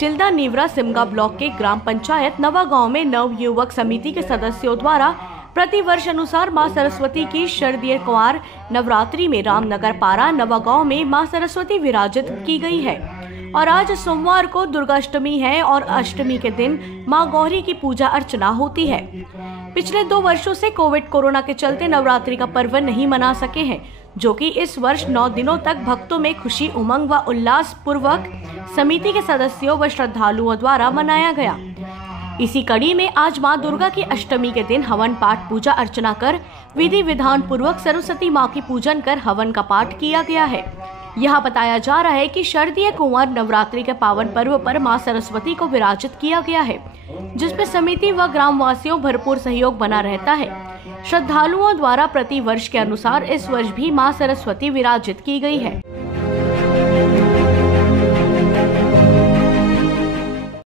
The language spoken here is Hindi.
टिल्दा नीवरा सिमगा ब्लॉक के ग्राम पंचायत नवा गांव में नव युवक समिति के सदस्यों द्वारा प्रति वर्ष अनुसार मां सरस्वती की शारदीय कुंवार नवरात्रि में रामनगर पारा नवा गांव में मां सरस्वती विराजित की गई है और आज सोमवार को दुर्गाष्टमी है और अष्टमी के दिन मां गौरी की पूजा अर्चना होती है। पिछले 2 वर्षों से कोरोना के चलते नवरात्रि का पर्व नहीं मना सके हैं, जो कि इस वर्ष 9 दिनों तक भक्तों में खुशी उमंग व उल्लास पूर्वक समिति के सदस्यों व श्रद्धालुओं द्वारा मनाया गया। इसी कड़ी में आज मां दुर्गा की अष्टमी के दिन हवन पाठ पूजा अर्चना कर विधि विधान पूर्वक सरस्वती मां की पूजन कर हवन का पाठ किया गया है। यहाँ बताया जा रहा है कि शारदीय कुंवर नवरात्रि के पावन पर्व पर मां सरस्वती को विराजित किया गया है, जिसमें समिति व ग्रामवासियों भरपूर सहयोग बना रहता है। श्रद्धालुओं द्वारा प्रति वर्ष के अनुसार इस वर्ष भी मां सरस्वती विराजित की गई है।